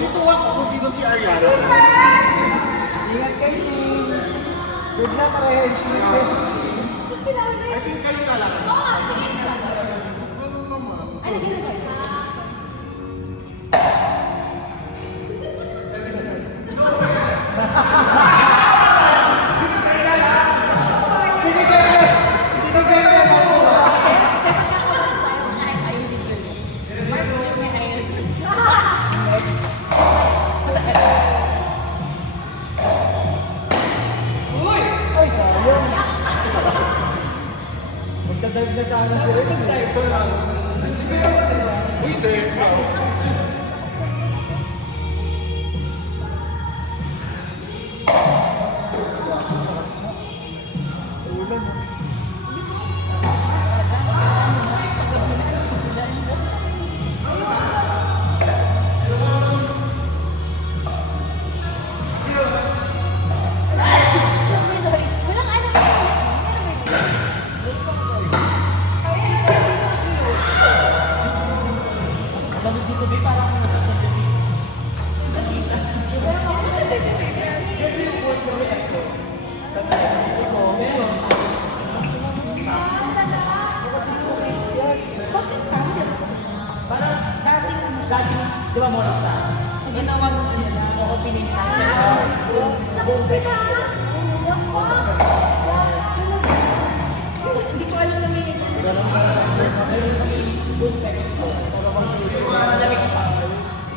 Malituwa ko kung sino si Ariana. Ingat kayo, team. Good luck, Ren. I think kayo na lang. Ano ginagawa? Magdadive na sana si Ren. Hindi. Di ba mo sa Ginawa ko nila. ako pinintay. Hindi ko alam na may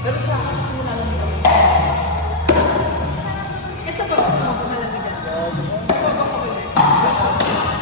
Pero siya, kasi wala lang dito. ito ba gusto mo kung malamigan? Photo ko ulit.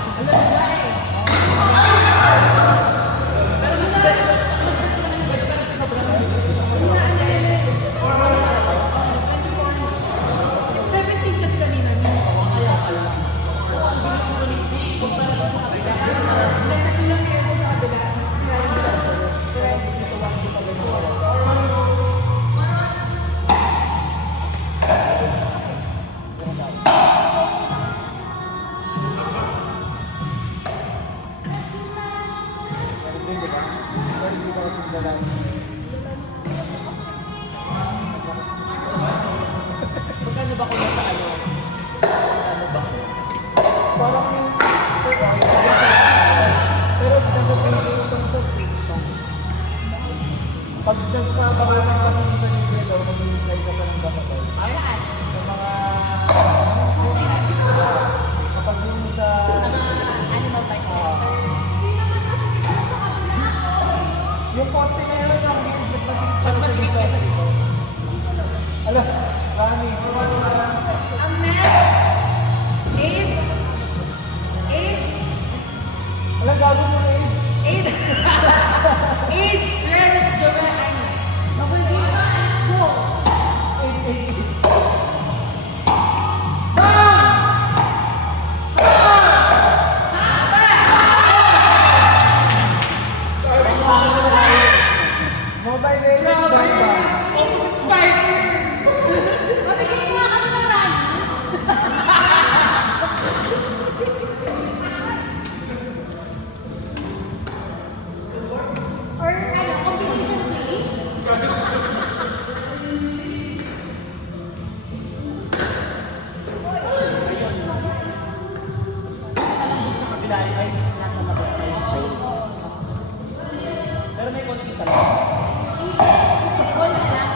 Magkano ba kung sa ano? Ano ba? Parang yung... Pero dapat yung isang to. Pag nagpapakamay ka sa dito ni Greta, mag-iisay ka pa ng dapat. Alright. Sa mga... Kapag yun sa... Animal Park Center. Yung poste na yun, yung mas masigit ka sa dito. Alam, Rani, Ang net, 8, alam gago mo na 8 friends, Joanne. Go! 8. Mobile Legends ba ba? Opposite spider. Mabigyan mo nga kami ng run! Or ano, competition play? Ay, nasa labas na yung frame. Pero may konti sa labas. Goal na lang.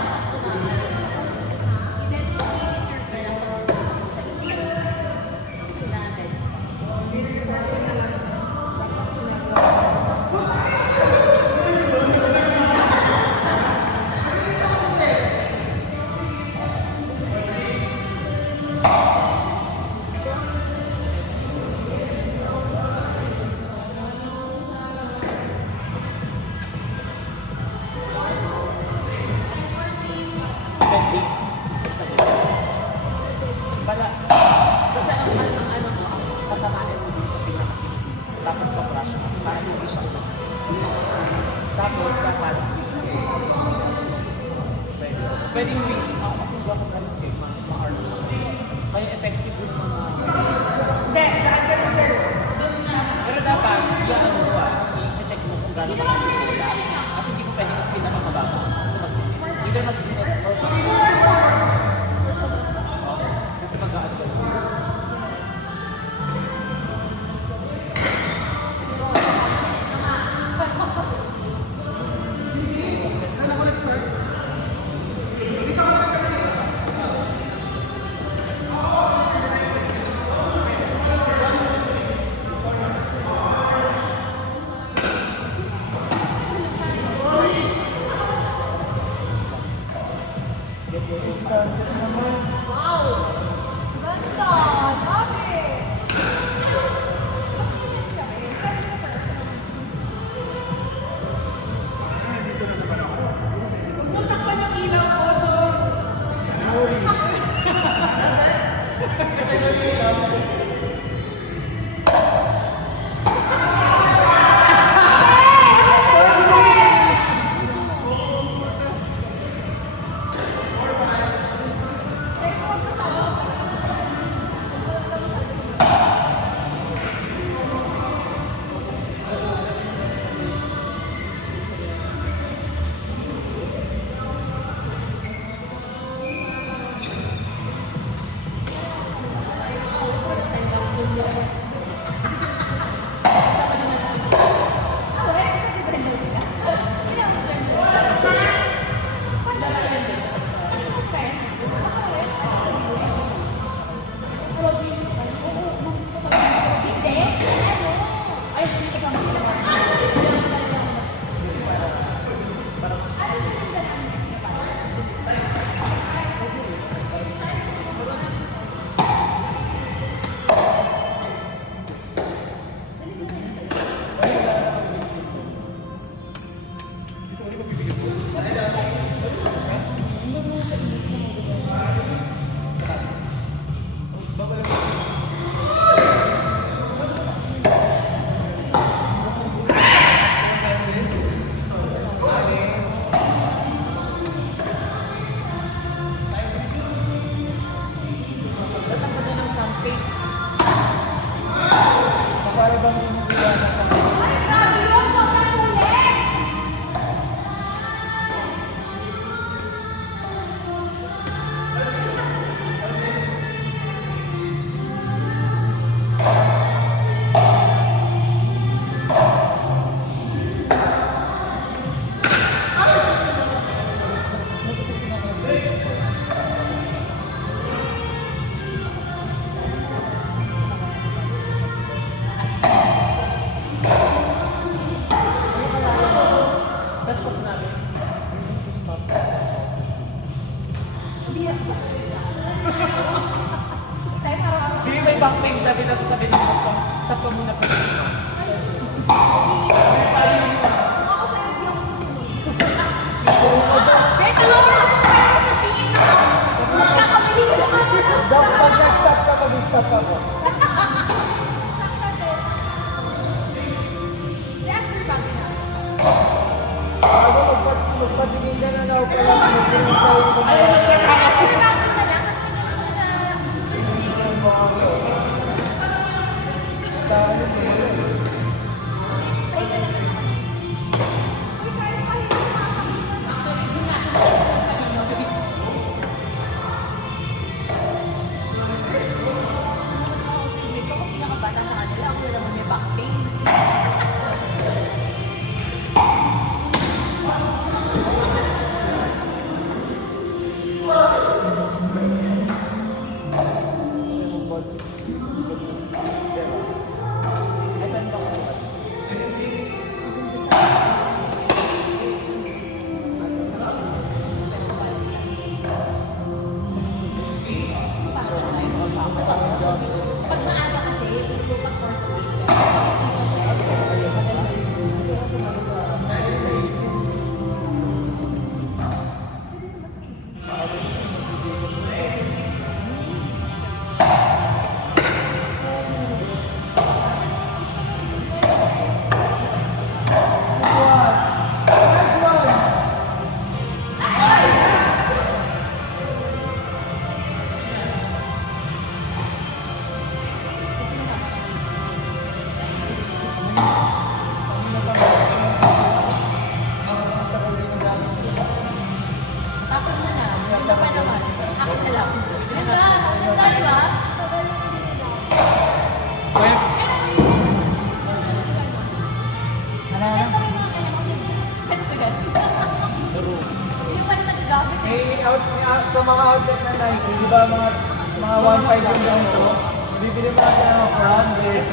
Para, kasi ang ano mo, tatamaan mo dun sa pinaka-tip. Tapos pa-crush mo, para hindi siya ulit. Tapos dapat, pwedeng risk. Ako kasi hindi ako na-risk ma-arm siya. Kaya effective yung mga Hindi, saan ka na, sir? Doon na. pero dapat, i-ano mo i-check mo kung gano'n ka kasi bola. Kasi hindi ko pwede mas pinaka-mababa. Kasi either mag-pinag or Para bang iniiwanan ka? Best ko sinabi. Hindi may backping sabi na sasabihin mo ko. Stop ka muna pa. Pag nag-stop ka, mag-stop ako. Bago magpatingin ka na na ako pala, magpatingin tayo ko na. Sa ano mo? Pag maaga kasi, pag 4 to tapos mo na, hindi pa naman. Akin na lang. Ganda! Ganda, di ba? Tagal na hindi nila. Ano? Ito yung mga anak ko din. Ito yan. Hindi pa rin nagagamit eh. Sa mga outlet na Nike, di ba mga 1.5 yung lang ito? Bibili mo natin ng 400.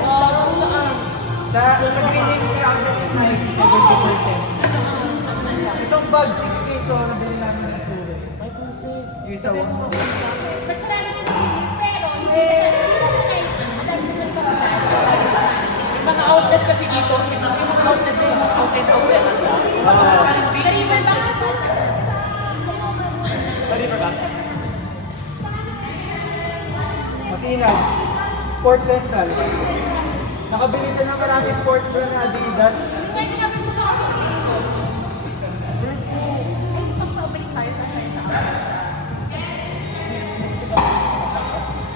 Saan? Sa Green Hills may outlet ng Nike, 70%. Itong bag, 6K ito, nabili namin ng Puro. Yung isa 1. Nagsalala ko ng business, pero hindi na siya na-adapt na siya sa May mga outlet kasi dito. Yung mga outlet na yung mga outlet. Parang Sa Riverbank. Sa Riverbank. Pangasinan. Sports Central. Nakabili siya ng maraming sports bra na Adidas. Ngayon sinabi mo sa akin eh. Ay, pagpabalik tayo na tayo sa akin.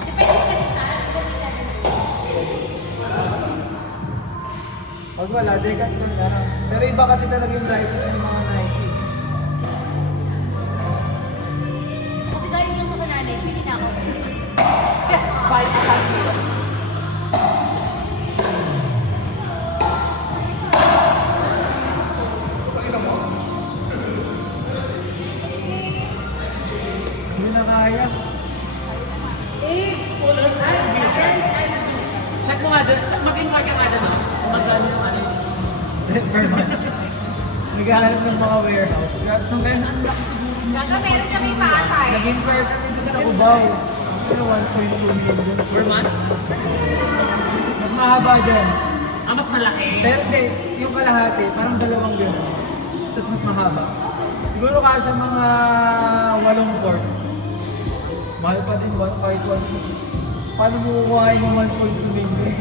Depende sa kita. Pag wala, Decathlon na. Pero iba kasi talaga yung lifestyle ng mga Nike. Kasi dahil lang ko sa nanay, pili na ako. Buy a country. Hindi na kaya. Check mo nga doon. Mag-inquire ka nga doon. Magkano yung ano yun. Per month. Naghahanap ng mga warehouse. Nung kaya ang laki siguro. Gaga, meron siya may paasay. Nag-inquire kami dito sa Cubao. Pero 1.2 million. Per month? Mas mahaba dyan. Ah, mas malaki. Pero hindi, yung kalahati, parang dalawang gano'n. Tapos mas mahaba. Siguro kasya mga 8 court. Mahal pa din, kahit 1. Paano mo kukuhain ng 1.2 million?